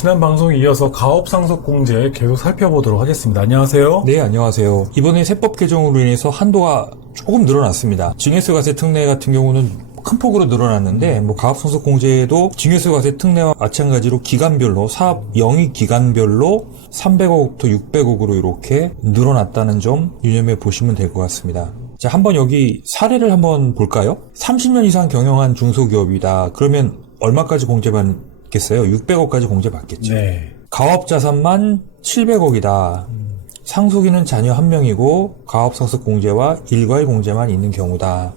지난 방송에 이어서 가업상속공제 계속 살펴보도록 하겠습니다. 안녕하세요. 네, 안녕하세요. 이번에 세법 개정으로 인해서 한도가 조금 늘어났습니다. 증여세과세 특례 같은 경우는 큰 폭으로 늘어났는데 가업상속공제도 증여세과세 특례와 마찬가지로 기간별로 사업 영위 기간별로 300억부터 600억으로 이렇게 늘어났다는 점 유념해 보시면 될 것 같습니다. 자, 한번 여기 사례를 한번 볼까요? 30년 이상 경영한 중소기업이다. 그러면 얼마까지 공제받겠어요? 600억까지 공제받겠죠. 네. 가업자산만 700억이다. 상속인은 자녀 1명이고 가업상속공제와 일괄 공제만 있는 경우다.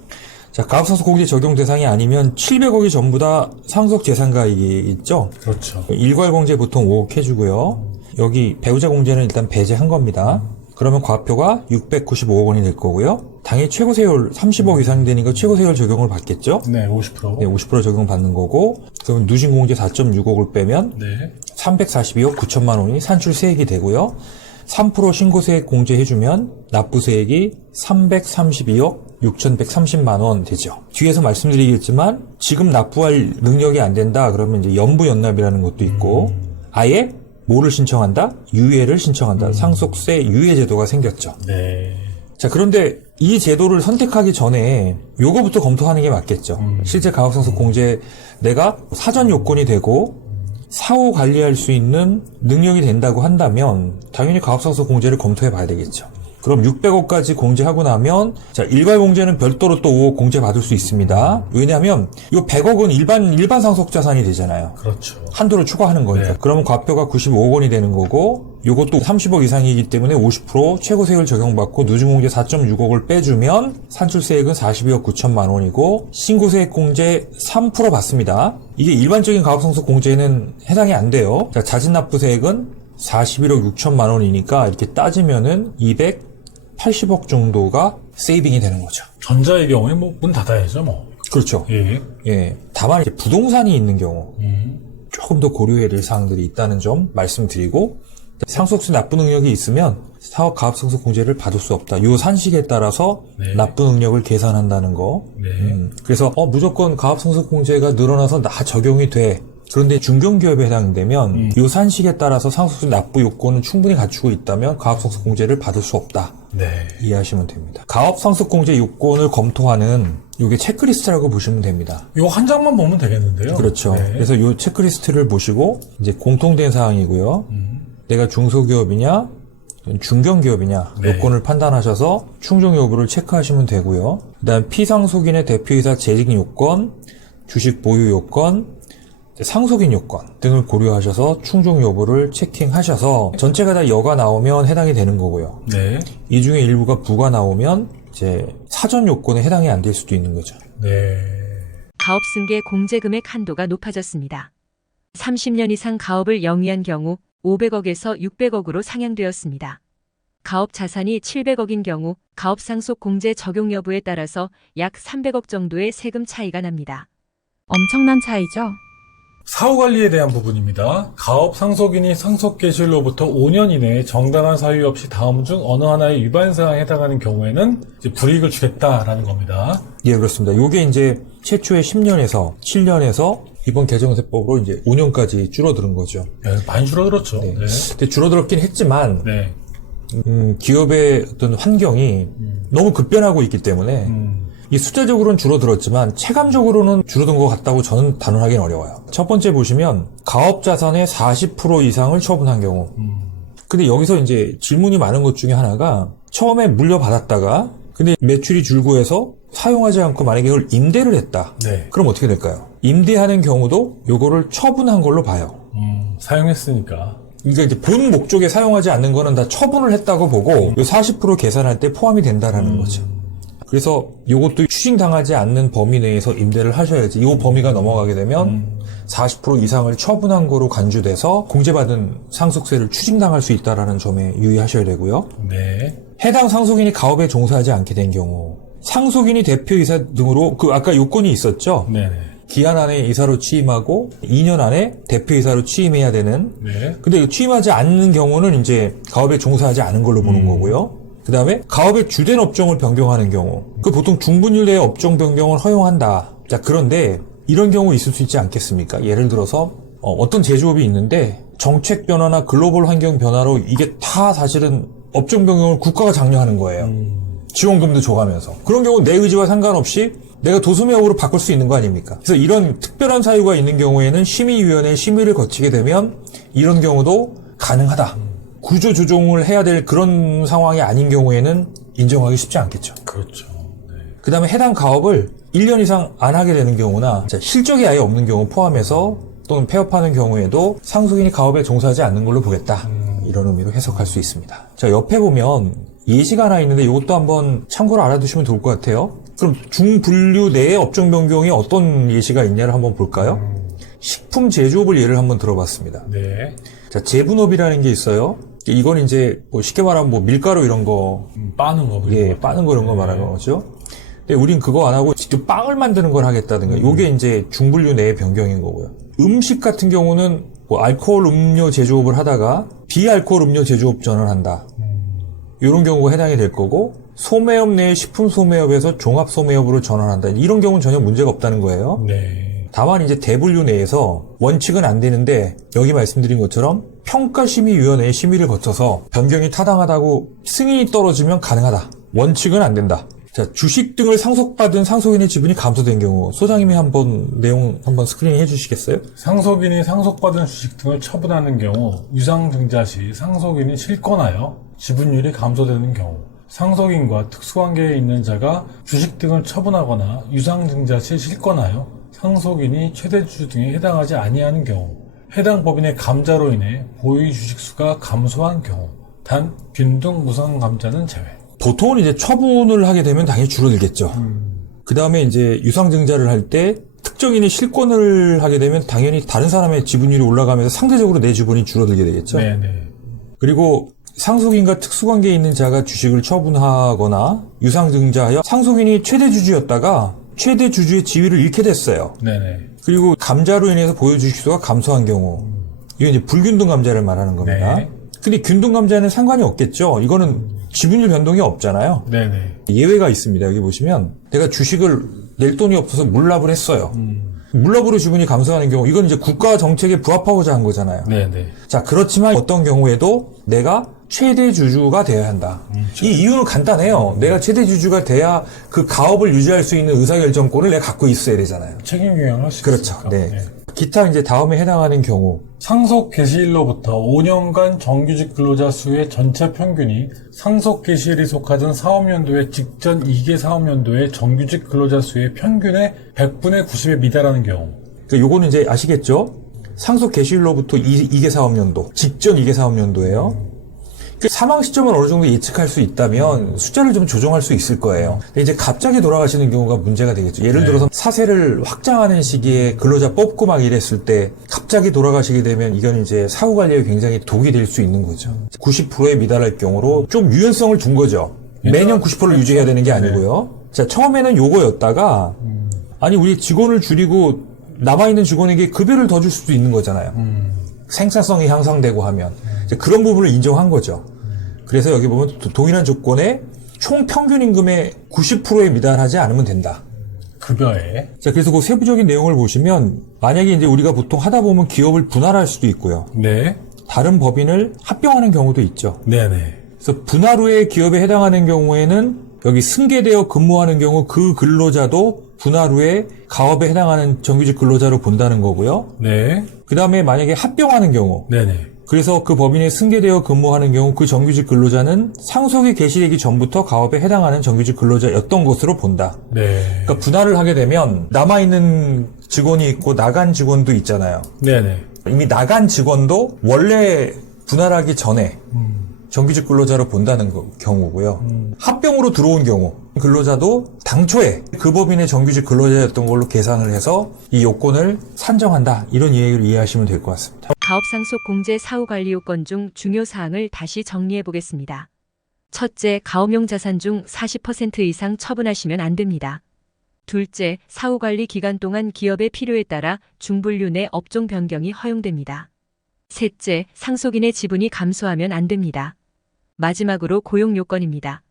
자, 가업상속공제 적용 대상이 아니면 700억이 전부 다 상속재산가액이 있죠? 그렇죠. 일괄 공제 보통 5억 해주고요. 여기 배우자 공제는 일단 배제한 겁니다. 그러면 과표가 695억 원이 될 거고요. 당연히 최고 세율 30억 이상 되니까 최고 세율 적용을 받겠죠? 네, 50%. 네, 50% 적용받는 거고, 그러면 누진 공제 4.6억을 빼면 네. 342억 9천만 원이 산출세액이 되고요. 3% 신고세액 공제해주면 납부세액이 332억 6,130만 원 되죠. 뒤에서 말씀드리겠지만 지금 납부할 능력이 안 된다 그러면 이제 연부연납이라는 것도 있고 아예 뭐를 신청한다? 유예를 신청한다. 상속세 유예 제도가 생겼죠. 네. 자, 그런데 이 제도를 선택하기 전에 요거부터 검토하는 게 맞겠죠. 실제 가업상속공제 내가 사전 요건이 되고 사후 관리할 수 있는 능력이 된다고 한다면 당연히 가업상속공제를 검토해 봐야 되겠죠. 그럼 600억까지 공제하고 나면 자, 일괄 공제는 별도로 또 5억 공제 받을 수 있습니다. 왜냐하면 이 100억은 일반 상속자산이 되잖아요. 그렇죠. 한도를 추가하는 거니까. 네. 그러면 과표가 95억 원이 되는 거고 요것도 30억 이상이기 때문에 50% 최고세율 적용받고 누진공제 4.6억을 빼주면 산출세액은 42억 9천만 원이고 신고세액 공제 3% 받습니다. 이게 일반적인 가업상속공제는 해당이 안 돼요. 자, 자진납부세액은 41억 6천만 원이니까 이렇게 따지면은 280억 정도가 세이빙이 되는 거죠. 전자의 경우에 뭐 문 닫아야죠, 뭐. 그렇죠. 예. 예. 다만 이제 부동산이 있는 경우 조금 더 고려해야 될 사항들이 있다는 점 말씀드리고 상속세 납부 능력이 있으면 사업 가업상속공제를 받을 수 없다. 이 산식에 따라서 네. 납부 능력을 계산한다는 거. 네. 그래서 무조건 가업상속공제가 늘어나서 다 적용이 돼. 그런데 중견기업에 해당되면 이 산식에 따라서 상속세 납부 요건은 충분히 갖추고 있다면 가업상속공제를 받을 수 없다. 네. 이해하시면 됩니다. 가업상속공제 요건을 검토하는 이게 체크리스트라고 보시면 됩니다. 요 한 장만 보면 되겠는데요. 그렇죠. 네. 그래서 이 체크리스트를 보시고 이제 공통된 사항이고요. 내가 중소기업이냐 중견기업이냐 네. 요건을 판단하셔서 충족 여부를 체크하시면 되고요. 그다음 피상속인의 대표이사 재직 요건, 주식 보유 요건, 상속인 요건 등을 고려하셔서 충족 여부를 체킹하셔서 전체가 다 여가 나오면 해당이 되는 거고요. 네. 이 중에 일부가 부가 나오면 이제 사전 요건에 해당이 안 될 수도 있는 거죠. 네. 가업승계 공제금액 한도가 높아졌습니다. 30년 이상 가업을 영위한 경우 500억에서 600억으로 상향되었습니다. 가업 자산이 700억인 경우 가업상속 공제 적용 여부에 따라서 약 300억 정도의 세금 차이가 납니다. 엄청난 차이죠? 사후관리에 대한 부분입니다. 가업 상속인이 상속 개시로부터 5년 이내에 정당한 사유 없이 다음 중 어느 하나의 위반 사항에 해당하는 경우에는 이제 불이익을 주겠다라는 겁니다. 예, 그렇습니다. 요게 이제 최초의 10년에서 7년에서 이번 개정세법으로 이제 5년까지 줄어드는 거죠. 네, 많이 줄어들었죠. 네. 네. 근데 줄어들었긴 했지만 네. 기업의 어떤 환경이 너무 급변하고 있기 때문에 이 숫자적으로는 줄어들었지만 체감적으로는 줄어든 것 같다고 저는 단언하기는 어려워요. 첫 번째 보시면 가업자산의 40% 이상을 처분한 경우. 근데 여기서 이제 질문이 많은 것 중에 하나가 처음에 물려받았다가 근데 매출이 줄고 해서 사용하지 않고 만약에 이걸 임대를 했다. 네. 그럼 어떻게 될까요? 임대하는 경우도 요거를 처분한 걸로 봐요. 사용했으니까. 그러니까 이제 본 목적에 사용하지 않는 거는 다 처분을 했다고 보고 요 40% 계산할 때 포함이 된다라는 거죠. 그래서 요것도 추징당하지 않는 범위 내에서 임대를 하셔야지 이 범위가 넘어가게 되면 40% 이상을 처분한 거로 간주돼서 공제받은 상속세를 추징당할 수 있다는 점에 유의하셔야 되고요. 네. 해당 상속인이 가업에 종사하지 않게 된 경우 상속인이 대표이사 등으로 아까 요건이 있었죠. 네네. 기한 안에 이사로 취임하고 2년 안에 대표이사로 취임해야 되는. 네. 근데 취임하지 않는 경우는 이제 가업에 종사하지 않은 걸로 보는 거고요. 그 다음에 가업의 주된 업종을 변경하는 경우. 그 보통 중분율 내의 업종 변경을 허용한다. 자, 그런데 이런 경우 있을 수 있지 않겠습니까? 예를 들어서 어떤 제조업이 있는데 정책 변화나 글로벌 환경 변화로 이게 다 사실은 업종 변경을 국가가 장려하는 거예요. 지원금도 줘가면서. 그런 경우 내 의지와 상관없이 내가 도소매업으로 바꿀 수 있는 거 아닙니까? 그래서 이런 특별한 사유가 있는 경우에는 심의위원회 심의를 거치게 되면 이런 경우도 가능하다. 구조 조정을 해야 될 그런 상황이 아닌 경우에는 인정하기 쉽지 않겠죠. 그렇죠. 네. 그 다음에 해당 가업을 1년 이상 안 하게 되는 경우나 실적이 아예 없는 경우 포함해서 또는 폐업하는 경우에도 상속인이 가업에 종사하지 않는 걸로 보겠다. 이런 의미로 해석할 수 있습니다. 자, 옆에 보면 예시가 하나 있는데 이것도 한번 참고로 알아두시면 좋을 것 같아요. 그럼 중분류 내의 업종 변경에 어떤 예시가 있냐를 한번 볼까요? 식품 제조업을 예를 한번 들어봤습니다. 네. 자, 제분업이라는 게 있어요. 이건 이제 뭐 쉽게 말하면 뭐 밀가루 이런 거, 빠는 거. 예, 빠는 거 이런 거 말하는 거죠. 근데 우린 그거 안 하고 직접 빵을 만드는 걸 하겠다든가. 요게 이제 중분류 내의 변경인 거고요. 음식 같은 경우는 뭐 알코올 음료 제조업을 하다가 비알코올 음료 제조업 전환한다. 이런 경우가 해당이 될 거고, 소매업 내의 식품 소매업에서 종합 소매업으로 전환한다. 이런 경우는 전혀 문제가 없다는 거예요. 네. 다만 이제 대분류 내에서 원칙은 안 되는데 여기 말씀드린 것처럼 평가심의위원회의 심의를 거쳐서 변경이 타당하다고 승인이 떨어지면 가능하다. 원칙은 안 된다. 자, 주식 등을 상속받은 상속인의 지분이 감소된 경우 소장님이 내용 한번 스크린ing 해주시겠어요? 상속인이 상속받은 주식 등을 처분하는 경우 유상증자 시 상속인이 실권하여 지분율이 감소되는 경우 상속인과 특수관계에 있는 자가 주식 등을 처분하거나 유상증자 시 실권하여 상속인이 최대주주 등에 해당하지 아니하는 경우 해당 법인의 감자로 인해 보유 주식수가 감소한 경우 단 균등 무상 감자는 제외. 보통은 이제 처분을 하게 되면 당연히 줄어들겠죠. 그 다음에 이제 유상증자를 할 때 특정인이 실권을 하게 되면 당연히 다른 사람의 지분율이 올라가면서 상대적으로 내 지분이 줄어들게 되겠죠. 네네. 그리고 상속인과 특수관계에 있는 자가 주식을 처분하거나 유상증자하여 상속인이 최대주주였다가 최대주주의 지위를 잃게 됐어요. 네네. 그리고 감자로 인해서 보유 주식수가 감소한 경우 이건 이제 불균등 감자를 말하는 겁니다. 네. 근데 균등 감자는 상관이 없겠죠. 이거는 지분율 변동이 없잖아요. 네네. 예외가 있습니다. 여기 보시면 내가 주식을 낼 돈이 없어서 물납을 했어요. 물납으로 지분이 감소하는 경우 이건 이제 국가 정책에 부합하고자 한 거잖아요. 네네. 자, 그렇지만 어떤 경우에도 내가 최대 주주가 되어야 한다. 이 이유는 간단해요. 내가 최대 주주가 돼야 그 가업을 유지할 수 있는 의사결정권을 내가 갖고 있어야 되잖아요. 책임 경영을 할 수 그렇죠. 있으니까. 네. 기타 이제 다음에 해당하는 경우 상속 개시일로부터 5년간 정규직 근로자 수의 전체 평균이 상속 개시일이 속하던 사업연도의 직전 2개 사업연도의 정규직 근로자 수의 평균의 100분의 90에 미달하는 경우. 그러니까 요거는 이제 아시겠죠? 상속 개시일로부터 2개 사업연도, 직전 2개 사업연도예요. 그 사망 시점을 어느 정도 예측할 수 있다면 숫자를 좀 조정할 수 있을 거예요. 근데 이제 갑자기 돌아가시는 경우가 문제가 되겠죠. 예를 들어서 사세를 확장하는 시기에 근로자 뽑고 막 이랬을 때 갑자기 돌아가시게 되면 이건 이제 사후 관리에 굉장히 독이 될 수 있는 거죠. 90%에 미달할 경우로 좀 유연성을 둔 거죠. 매년 90%를 유지해야 되는 게 아니고요. 자, 처음에는 요거였다가 아니 우리 직원을 줄이고 남아있는 직원에게 급여를 더 줄 수도 있는 거잖아요. 생산성이 향상되고 하면 이제 그런 부분을 인정한 거죠. 그래서 여기 보면 동일한 조건에 총 평균 임금의 90%에 미달하지 않으면 된다. 급여에. 자, 그래서 그 세부적인 내용을 보시면 만약에 이제 우리가 보통 하다 보면 기업을 분할할 수도 있고요. 네. 다른 법인을 합병하는 경우도 있죠. 네네. 그래서 분할 후에 기업에 해당하는 경우에는 여기 승계되어 근무하는 경우 그 근로자도 분할 후에 가업에 해당하는 정규직 근로자로 본다는 거고요. 네. 그 다음에 만약에 합병하는 경우 네네. 그래서 그 법인에 승계되어 근무하는 경우 그 정규직 근로자는 상속이 개시되기 전부터 가업에 해당하는 정규직 근로자였던 것으로 본다. 네. 그러니까 분할을 하게 되면 남아있는 직원이 있고 나간 직원도 있잖아요. 네네. 이미 나간 직원도 원래 분할하기 전에 정규직 근로자로 본다는 경우고요. 합병으로 들어온 경우 근로자도 당초에 그 법인의 정규직 근로자였던 걸로 계산을 해서 이 요건을 산정한다. 이런 이해를 이해하시면 될 것 같습니다. 가업상속 공제 사후관리 요건 중 중요 사항을 다시 정리해 보겠습니다. 첫째, 가업용 자산 중 40% 이상 처분하시면 안 됩니다. 둘째, 사후관리 기간 동안 기업의 필요에 따라 중분류 내 업종 변경이 허용됩니다. 셋째, 상속인의 지분이 감소하면 안 됩니다. 마지막으로 고용 요건입니다.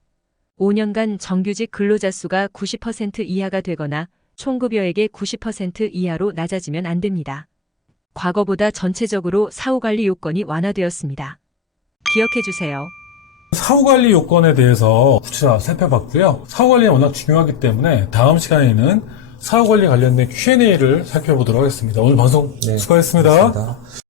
5년간 정규직 근로자 수가 90% 이하가 되거나 총급여액의 90% 이하로 낮아지면 안 됩니다. 과거보다 전체적으로 사후관리 요건이 완화되었습니다. 기억해주세요. 사후관리 요건에 대해서 구체적으로 살펴봤고요. 사후관리가 워낙 중요하기 때문에 다음 시간에는 사후관리 관련된 Q&A를 살펴보도록 하겠습니다. 오늘 방송 네, 수고하셨습니다. 고맙습니다.